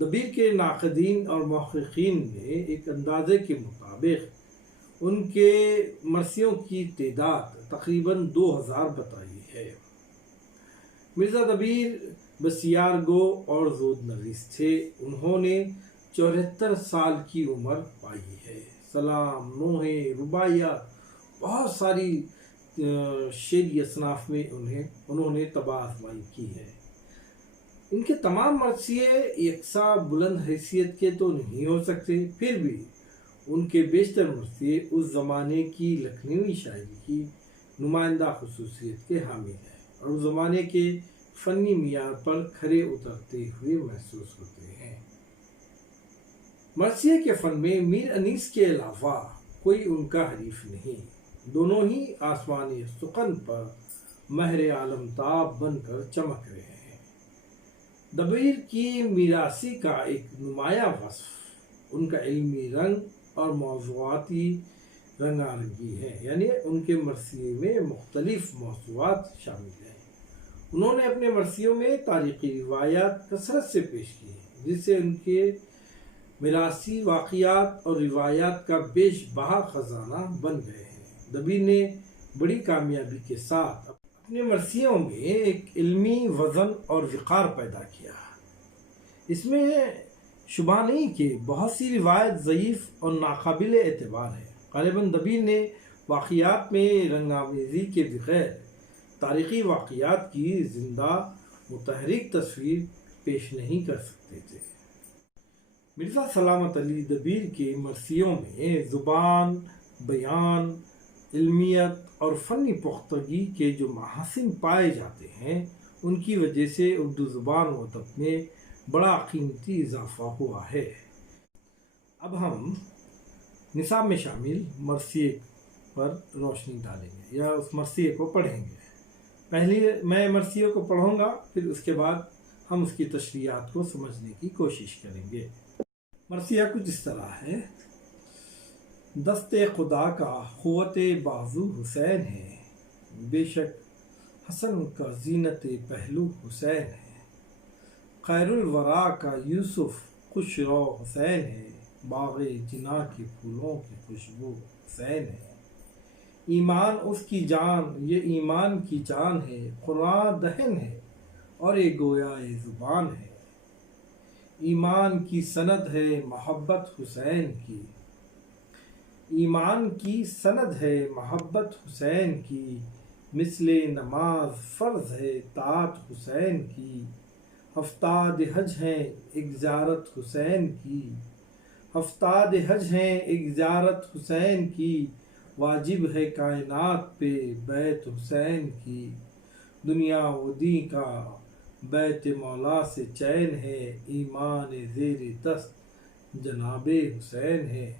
دبیر کے ناقدین اور محققین نے ایک اندازے کے مطابق ان کے مرثیوں کی تعداد تقریباً 2000 بتائی ہے۔ مرزا دبیر بسیار گو اور زود نویس تھے۔ انہوں نے 74 سال کی عمر پائی ہے۔ سلام، نوحے، رباعیات، بہت ساری شعری اصناف میں انہوں نے طبع آزمائی کی ہے۔ ان کے تمام مرثیے یکساں بلند حیثیت کے تو نہیں ہو سکتے، پھر بھی ان کے بیشتر مرثیے اس زمانے کی لکھنوی شاعری کی نمائندہ خصوصیت کے حامل ہیں اور اس زمانے کے فنی معیار پر کھرے اترتے ہوئے محسوس ہوتے ہیں۔ مرثیے کے فن میں میر انیس کے علاوہ کوئی ان کا حریف نہیں۔ دونوں ہی آسمانی سخن پر مہر عالمتاب بن کر چمک رہے ہیں۔ دبیر کی میراثی کا ایک نمایاں وصف ان کا علمی رنگ اور موضوعاتی رنگا رنگی ہے، یعنی ان کے مرثیے میں مختلف موضوعات شامل ہیں۔ انہوں نے اپنے مرثیوں میں تاریخی روایات کثرت سے پیش کی ہیں، جس سے ان کے میراثی واقعات اور روایات کا بیش بہا خزانہ بن گئے ہیں۔ دبیر نے بڑی کامیابی کے ساتھ اپنے مرثیوں میں ایک علمی وزن اور وقار پیدا کیا۔ اس میں شبہ نہیں کہ بہت سی روایت ضعیف اور ناقابل اعتبار ہے۔ غالباً دبیر نے واقعات میں رنگامیزی کے بغیر تاریخی واقعات کی زندہ متحرک تصویر پیش نہیں کر سکتے تھے۔ مرزا سلامت علی دبیر کے مرثیوں میں زبان، بیان، علمیت اور فنی پختگی کے جو محاسن پائے جاتے ہیں، ان کی وجہ سے اردو زبان و ادب میں بڑا قیمتی اضافہ ہوا ہے۔ اب ہم نصاب میں شامل مرثیے پر روشنی ڈالیں گے یا اس مرثیے کو پڑھیں گے۔ پہلے میں مرثیے کو پڑھوں گا، پھر اس کے بعد ہم اس کی تشریحات کو سمجھنے کی کوشش کریں گے۔ مرثیہ کچھ اس طرح ہے: دست خدا کا قوت بازو حسین ہے، بے شک حسن کا زینت پہلو حسین ہے۔ خیر الورا کا یوسف خوش رو حسین ہے، باغ جناح کے پھولوں کی خوشبو حسین ہے۔ ایمان اس کی جان، یہ ایمان کی جان ہے، قرآن دہن ہے اور یہ گویا زبان ہے۔ ایمان کی سند ہے محبت حسین کی، ایمان کی سند ہے محبت حسین کی، مثل نماز فرض ہے طاعت حسین کی۔ ہفتاد حج ہیں ایک زیارت حسین کی، ہفتاد حج ہیں ایک زیارت حسین کی، واجب ہے کائنات پہ بیت حسین کی۔ دنیا و دین کا بیت مولا سے چین ہے، ایمان زیر دست جناب حسین ہے۔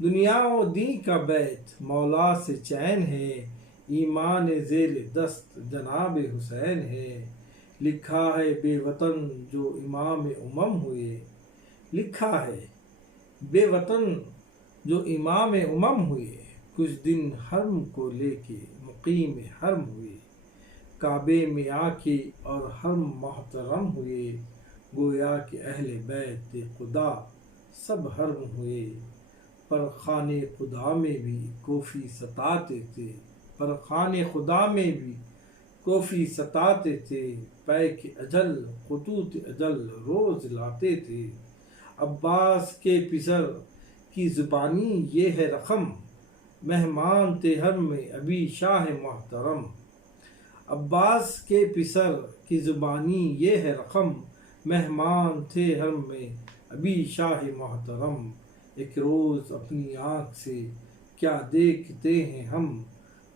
دنیا و دین کا بیت مولا سے چین ہے، ایمان زیر دست جناب حسین ہے۔ لکھا ہے بے وطن جو امام امم ہوئے، لکھا ہے بے وطن جو امام امم ہوئے، کچھ دن حرم کو لے کے مقیم حرم ہوئے۔ کعبے میں آ کے اور حرم محترم ہوئے، گویا کہ اہل بیت خدا سب حرم ہوئے۔ پر خانے خدا میں بھی کوفی ستاتے تھے، پر خانے خدا میں بھی کوفی ستاتے تھے، پیک اجل خطوط اجل روز لاتے تھے۔ عباس کے پسر کی زبانی یہ ہے رقم، مہمان تھے حرم میں ابھی شاہ محترم۔ عباس کے پسر کی زبانی یہ ہے رقم، مہمان تھے حرم میں ابھی شاہ محترم۔ ایک روز اپنی آنکھ سے کیا دیکھتے ہیں ہم،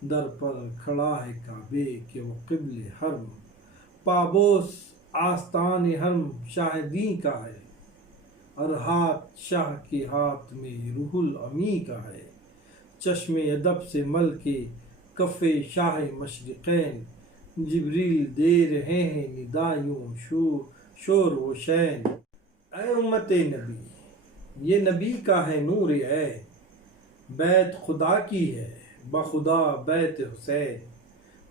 در پر کھڑا ہے کعبے کہ وہ قبل حرم۔ پابوس آستان حرم شاہ دین کا ہے، اور ہاتھ شاہ کے ہاتھ میں روح الامی کا ہے۔ چشم ادب سے مل کے کف شاہ مشرقین، جبریل دے رہے ہیں ندا یوں شور و شین۔ اے امت نبی، یہ نبی کا ہے نور عین، بیت خدا کی ہے بخدا بیت حسین۔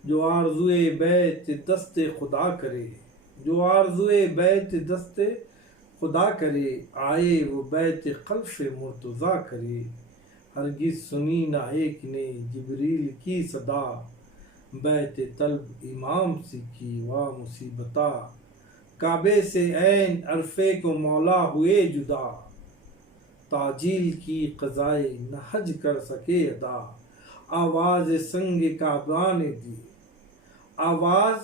جو آرزوئے بیت دست خدا کرے، جو آرزوئے بیت دست خدا کرے آئے وہ بیت خلف مرتضیٰ کرے، ہرگز سنی نہ ایک نے جبریل کی صدا، بیت طلب امام سے کی وا مصیبتا، کعبے سے عین عرفے کو مولا ہوئے جدا، تعجیل کی قضائے نہ حج کر سکے ادا، آواز سنگ کعبہ نے دی، آواز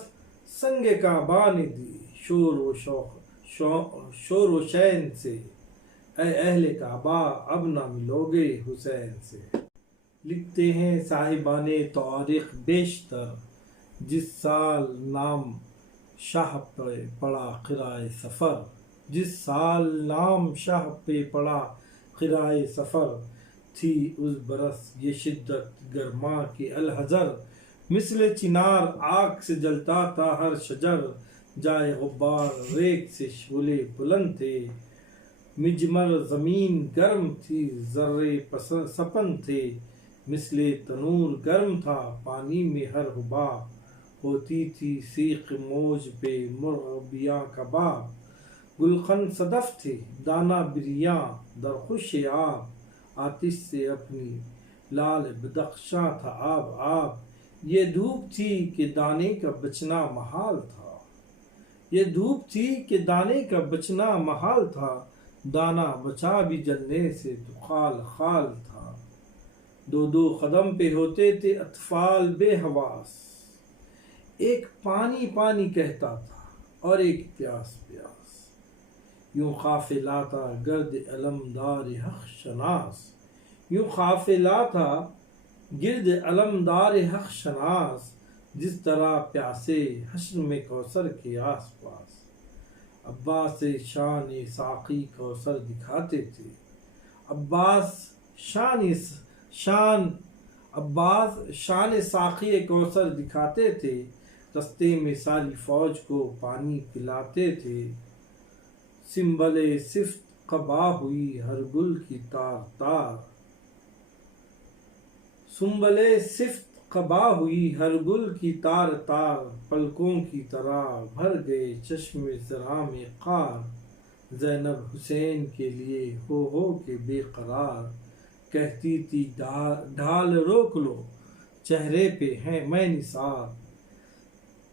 سنگ کعبہ نے دی، شور و شین سے، اے اہل کعبہ اب نہ ملو گے حسین سے۔ لکھتے ہیں صاحبان تاریخ بیشتر، جس سال نام شاہ پہ پڑا قرائے سفر، جس سال نام شاہ پہ پڑا قرائے سفر، تھی اس برس یہ شدت گرما کے الحجر، مثل چنار آگ سے جلتا تھا ہر شجر، جائے غبار ریت سے شعلے بلند تھے، مجمر زمین گرم تھی ذرے سپن تھے، مثل تنور گرم تھا پانی میں ہر حباب، ہوتی تھی سیخ موج پہ مرغبیاں کباب، گلخن صدف تھے دانا بریاں در خوش آب، آتش سے اپنی لال بدخشاں تھا آب آب، یہ دھوپ تھی کہ دانے کا بچنا محال تھا، یہ دھوپ تھی کہ دانے کا بچنا محال تھا، دانا بچا بھی جلنے سے تو خال خال تھا، دو دو قدم پہ ہوتے تھے اطفال بے حواس، ایک پانی پانی کہتا تھا اور ایک پیاس پیاس، یوں قافلہ تھا گرد علمدار حق شناس، یوں قافلہ تھا گرد علمدار حق شناس، جس طرح پیاسے حشر میں کوثر کے آس پاس، عباس شان ساقی کوثر دکھاتے تھے، عباس شان ساقی کوثر دکھاتے تھے، رستے میں ساری فوج کو پانی پلاتے تھے، سنبل صفت قبا ہوئی ہر گل کی تار تار، سنبل صفت قبا ہوئی ہر گل کی تار تار، پلکوں کی طرح بھر گئے چشم زرام قار، زینب حسین کے لیے ہو کے بے قرار، کہتی تھی ڈھال روک لو چہرے پہ ہے میں نثار،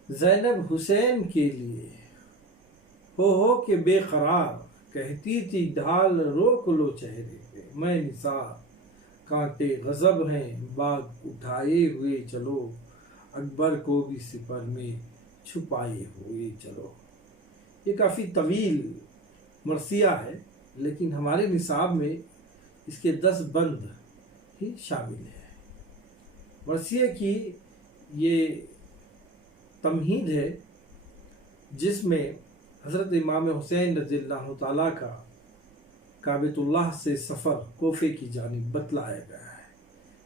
زینب حسین کے لیے ہو کے بے قرار، کہتی تھی ڈھال روک لو چہرے پہ میں نثار، کانٹے غضب ہیں باغ اٹھائے ہوئے چلو، اکبر کو بھی سپر میں چھپائے ہوئے چلو۔ یہ کافی طویل مرثیہ ہے، لیکن ہمارے نصاب میں اس کے 10 بند ہی شامل ہیں۔ مرثیے کی یہ تمہید ہے جس میں حضرت امام حسین رضی اللہ تعالیٰ کا کعبۃ اللہ سے سفر کوفے کی جانب بتلایا گیا ہے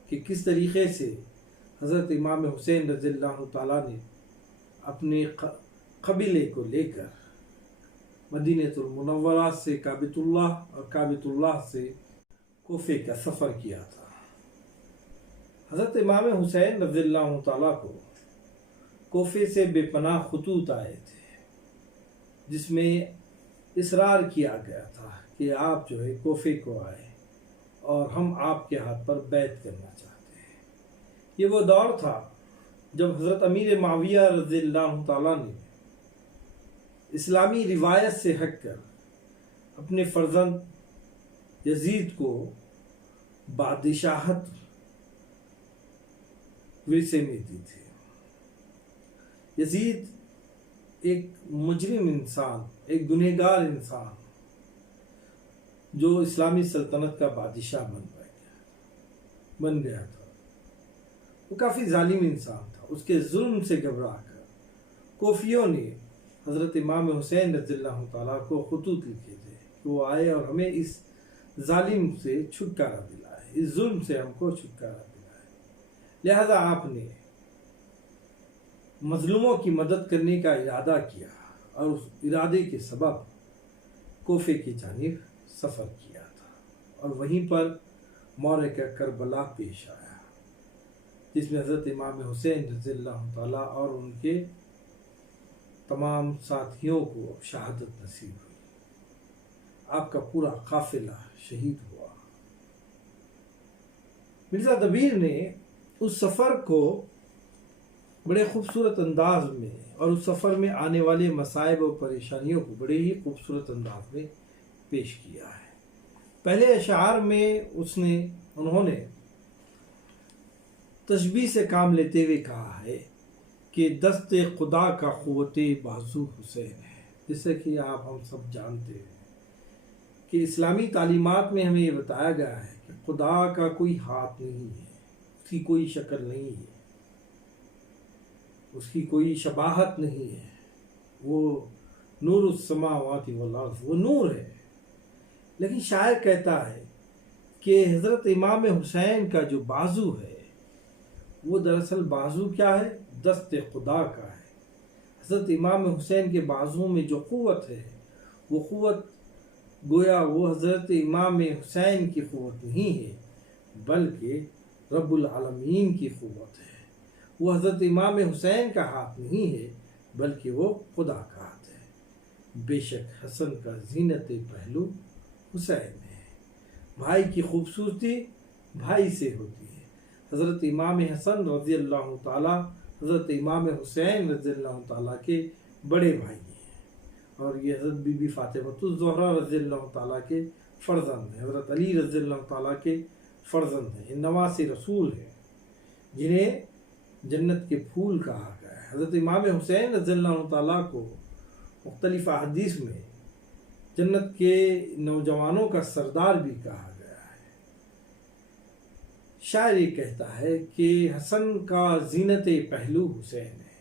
کہ کس طریقے سے حضرت امام حسین رضی اللہ تعالیٰ نے اپنے قبیلے کو لے کر مدینہ المنورہ سے کعبۃ اللہ اور کعبۃ اللہ سے کوفے کا سفر کیا تھا۔ حضرت امام حسین رضی اللہ تعالیٰ کو کوفے سے بے پناہ خطوط آئے تھے، جس میں اصرار کیا گیا تھا کہ آپ جو ہے کوفے کو آئے اور ہم آپ کے ہاتھ پر بیعت کرنا چاہتے ہیں۔ یہ وہ دور تھا جب حضرت امیر معاویہ رضی اللہ تعالیٰ نے اسلامی روایت سے ہٹ کر اپنے فرزند یزید کو بادشاہت ورثے میں دی تھی۔ یزید ایک مجرم انسان، ایک گنہگار انسان جو اسلامی سلطنت کا بادشاہ بن گیا تھا، وہ کافی ظالم انسان تھا۔ اس کے ظلم سے گھبرا کر کوفیوں نے حضرت امام حسین رضی اللہ تعالیٰ کو خطوط لکھے تھے کہ وہ آئے اور ہمیں اس ظالم سے چھٹکارا دلائے، اس ظلم سے ہم کو چھٹکارا دلائے۔ لہذا آپ نے مظلوموں کی مدد کرنے کا ارادہ کیا اور اس ارادے کے سبب کوفے کی جانب سفر کیا تھا، اور وہیں پر معرکہ کربلا پیش آیا جس میں حضرت امام حسین رضی اللہ تعالیٰ اور ان کے تمام ساتھیوں کو شہادت نصیب ہوئی۔ آپ کا پورا قافلہ شہید ہوا۔ مرزا دبیر نے اس سفر کو بڑے خوبصورت انداز میں اور اس سفر میں آنے والے مصائب اور پریشانیوں کو بڑے ہی خوبصورت انداز میں پیش کیا ہے۔ پہلے اشعار میں انہوں نے تشبیہ سے کام لیتے ہوئے کہا ہے کہ دست خدا کا قوت بازو حسین ہے۔ جیسے کہ ہم سب جانتے ہیں کہ اسلامی تعلیمات میں ہمیں یہ بتایا گیا ہے کہ خدا کا کوئی ہاتھ نہیں ہے، اس کی کوئی شکل نہیں ہے، اس کی کوئی شباہت نہیں ہے، وہ نور السماوات والارض، وہ نور ہے۔ لیکن شاعر کہتا ہے کہ حضرت امام حسین کا جو بازو ہے وہ دراصل بازو کیا ہے؟ دست خدا کا ہے۔ حضرت امام حسین کے بازو میں جو قوت ہے وہ قوت گویا وہ حضرت امام حسین کی قوت نہیں ہے بلکہ رب العالمین کی قوت ہے۔ وہ حضرت امام حسین کا ہاتھ نہیں ہے بلکہ وہ خدا کا ہاتھ ہے۔ بے شک حسن کا زینت پہلو حسین ہے۔ بھائی کی خوبصورتی بھائی سے ہوتی ہے۔ حضرت امام حسن رضی اللہ تعالیٰ حضرت امام حسین رضی اللہ تعالیٰ کے بڑے بھائی ہیں، اور یہ حضرت بی بی فاطمہ الزہرا رضی اللہ تعالیٰ کے فرزند ہیں، حضرت علی رضی اللہ تعالیٰ کے فرزند ہیں، نواز رسول ہیں جنہیں جنت کے پھول کہا گیا ہے۔ حضرت امام حسین رضی اللہ تعالیٰ کو مختلف احادیث میں جنت کے نوجوانوں کا سردار بھی کہا گیا ہے۔ شاعر یہ کہتا ہے کہ حسن کا زینت پہلو حسین ہے۔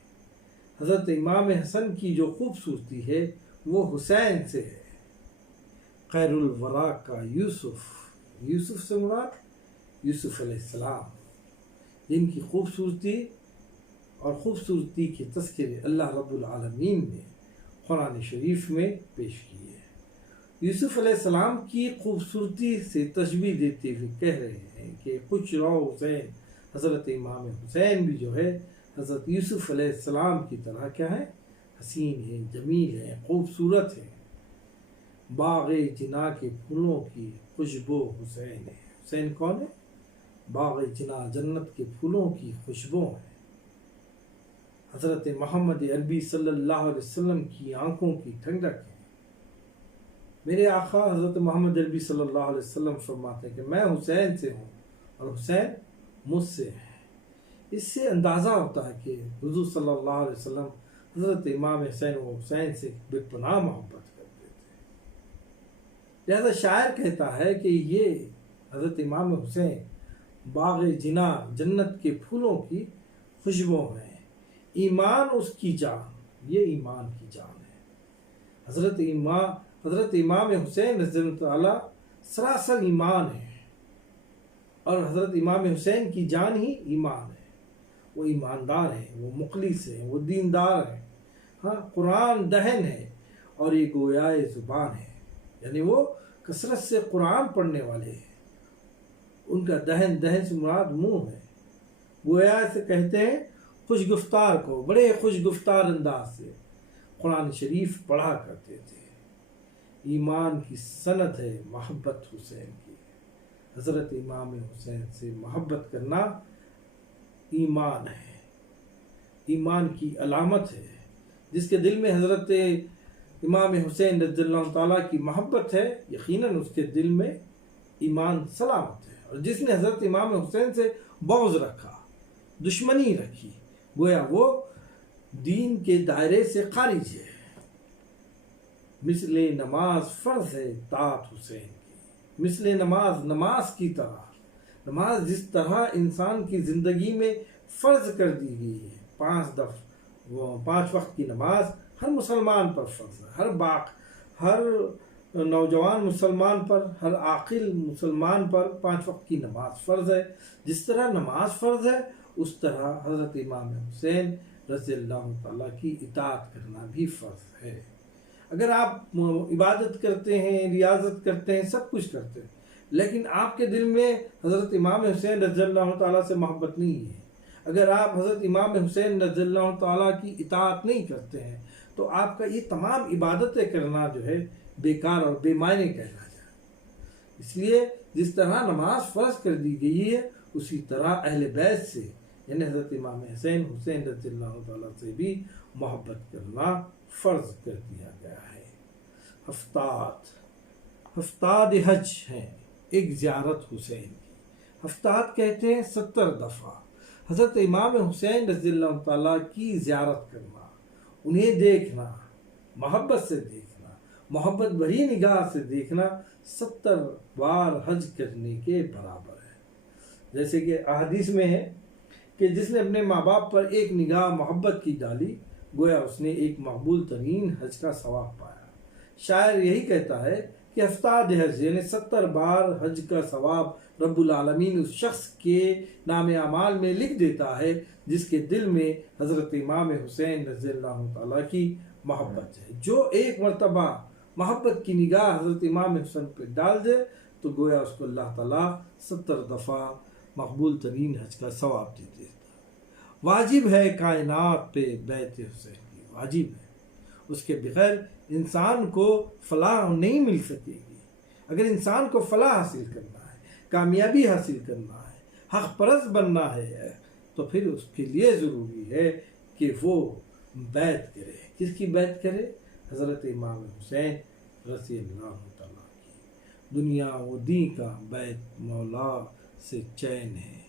حضرت امام حسن کی جو خوبصورتی ہے وہ حسین سے ہے۔ خیر الورا کا یوسف سے مراد یوسف علیہ السلام، جن کی خوبصورتی اور خوبصورتی کے تذکرے اللہ رب العالمین نے قرآن شریف میں پیش کیے ہیں۔ یوسف علیہ السلام کی خوبصورتی سے تشبیہ دیتے ہوئے کہہ رہے ہیں کہ خوش رہو حسین، حضرت امام حسین بھی جو ہے حضرت یوسف علیہ السلام کی طرح کیا ہے؟ حسین ہے، جمیل ہے، خوبصورت ہے۔ باغ جنا کے پھولوں کی خوشبو حسین ہے۔ حسین کون ہے؟ باغ جنا، جنت کے پھولوں کی خوشبو ہے۔ حضرت محمد عربی صلی اللہ علیہ وسلم کی آنکھوں کی ٹھنڈک ہے۔ میرے آقا حضرت محمد عربی صلی اللہ علیہ وسلم فرماتے ہیں کہ میں حسین سے ہوں اور حسین مجھ سے ہے۔ اس سے اندازہ ہوتا ہے کہ حضور صلی اللہ علیہ وسلم حضرت امام حسین و حسین سے بے پناہ محبت کرتے تھے۔ لہذا شاعر کہتا ہے کہ یہ حضرت امام حسین باغ جنا، جنت کے پھولوں کی خوشبو ہیں۔ ایمان اس کی جان، یہ ایمان کی جان ہے۔ حضرت امام حسین رضی اللہ تعالیٰ سراسر ایمان ہے، اور حضرت امام حسین کی جان ہی ایمان ہے۔ وہ ایماندار ہیں، وہ مخلص ہیں، وہ دیندار ہیں، ہاں قرآن دہن ہے اور یہ گویائے زبان ہے، یعنی وہ کثرت سے قرآن پڑھنے والے ہیں۔ ان کا دہن سے مراد منہ ہے۔ گویا سے کہتے ہیں خوش گفتار کو، بڑے خوش گفتار انداز سے قرآن شریف پڑھا کرتے تھے۔ ایمان کی سند ہے محبت حسین کی۔ حضرت امام حسین سے محبت کرنا ایمان ہے، ایمان کی علامت ہے۔ جس کے دل میں حضرت امام حسین رضی اللہ تعالیٰ کی محبت ہے، یقیناً اس کے دل میں ایمان سلامت ہے۔ اور جس نے حضرت امام حسین سے بغض رکھا، دشمنی رکھی، گویا وہ دین کے دائرے سے خارج ہے۔ مثل نماز فرض ہے طاعت حسین کی، مثل نماز کی طرح، نماز جس طرح انسان کی زندگی میں فرض کر دی گئی ہے، 5 وقت کی نماز ہر مسلمان پر فرض ہے، ہر نوجوان مسلمان پر، ہر عاقل مسلمان پر 5 وقت کی نماز فرض ہے۔ جس طرح نماز فرض ہے اس طرح حضرت امام حسین رضی اللہ تعالیٰ کی اطاعت کرنا بھی فرض ہے۔ اگر آپ عبادت کرتے ہیں، ریاضت کرتے ہیں، سب کچھ کرتے ہیں، لیکن آپ کے دل میں حضرت امام حسین رضی اللہ تعالیٰ سے محبت نہیں ہے، اگر آپ حضرت امام حسین رضی اللہ تعالیٰ کی اطاعت نہیں کرتے ہیں، تو آپ کا یہ تمام عبادتیں کرنا جو ہے بیکار اور بے معنی کہلا جائے۔ اس لیے جس طرح نماز فرض کر دی گئی ہے اسی طرح اہل بیت سے یعنی حضرت امام حسین رضی اللہ تعالیٰ سے بھی محبت کرنا فرض کر دیا گیا ہے۔ ہفتاد حج ہیں ایک زیارت حسین کی۔ ہفتاد کہتے ہیں 70 دفعہ حضرت امام حسین رضی اللہ تعالیٰ کی زیارت کرنا، انہیں دیکھنا، محبت سے دیکھنا، محبت بھری نگاہ سے دیکھنا 70 بار حج کرنے کے برابر ہے۔ جیسے کہ احادیث میں ہے کہ جس نے اپنے ماں باپ پر ایک نگاہ محبت کی ڈالی گویا اس نے ایک مقبول ترین حج کا ثواب پایا۔ شاعر یہی کہتا ہے کہ ہفتاد حج یعنی 70 بار حج کا ثواب رب العالمین اس شخص کے نام اعمال میں لکھ دیتا ہے جس کے دل میں حضرت امام حسین رضی اللہ تعالیٰ کی محبت ہے۔ جو ایک مرتبہ محبت کی نگاہ حضرت امام حسین پہ ڈال دے تو گویا اس کو اللہ تعالیٰ 70 دفعہ مقبول ترین حج کا ثواب دے دیتا ہے۔ واجب ہے کائنات پہ بیت حسین کی، واجب ہے، اس کے بغیر انسان کو فلاح نہیں مل سکے گی۔ اگر انسان کو فلاح حاصل کرنا ہے، کامیابی حاصل کرنا ہے، حق پرست بننا ہے تو پھر اس کے لیے ضروری ہے کہ وہ بیعت کرے۔ کس کی بیعت کرے؟ حضرت امام حسین رضی اللہ تعالیٰ کی۔ دنیا و دین کا بیت مولا سے چین ہے،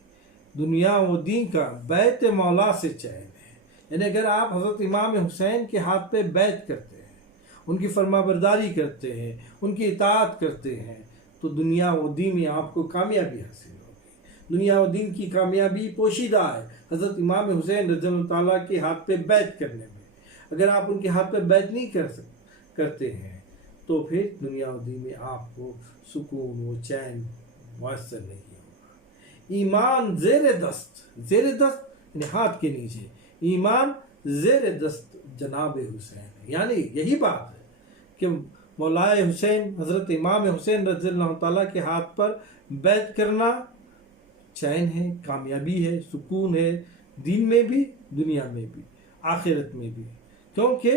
دنیا و دین کا بیت مولا سے چین ہے۔ یعنی اگر آپ حضرت امام حسین کے ہاتھ پہ بیعت کرتے ہیں، ان کی فرما برداری کرتے ہیں، ان کی اطاعت کرتے ہیں تو دنیا و دین میں آپ کو کامیابی حاصل ہوگی۔ دنیا و دین کی کامیابی پوشیدہ ہے حضرت امام حسین رضی اللہ تعالیٰ کے ہاتھ پہ بیعت کرنے میں۔ اگر آپ ان کے ہاتھ پہ بیعت نہیں کرتے ہیں تو پھر دنیا و دین میں آپ کو سکون و چین میسر نہیں ہوگا۔ ایمان زیر دست یعنی ہاتھ کے نیچے، ایمان زیر دست جناب حسین ہے۔ یعنی یہی بات ہے کہ مولائے حسین حضرت امام حسین رضی اللہ تعالیٰ کے ہاتھ پر بیعت کرنا چین ہے، کامیابی ہے، سکون ہے، دین میں بھی، دنیا میں بھی، آخرت میں بھی، کیونکہ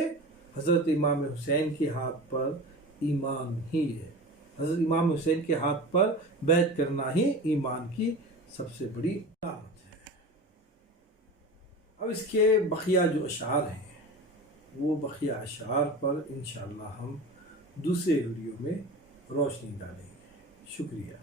حضرت امام حسین کے ہاتھ پر ایمان ہی ہے۔ حضرت امام حسین کے ہاتھ پر بیعت کرنا ہی ایمان کی سب سے بڑی علامت ہے۔ اب اس کے بقیہ جو اشعار ہیں وہ بقیہ اشعار پر انشاءاللہ ہم دوسرے ویڈیو میں روشنی ڈالیں گے۔ شکریہ۔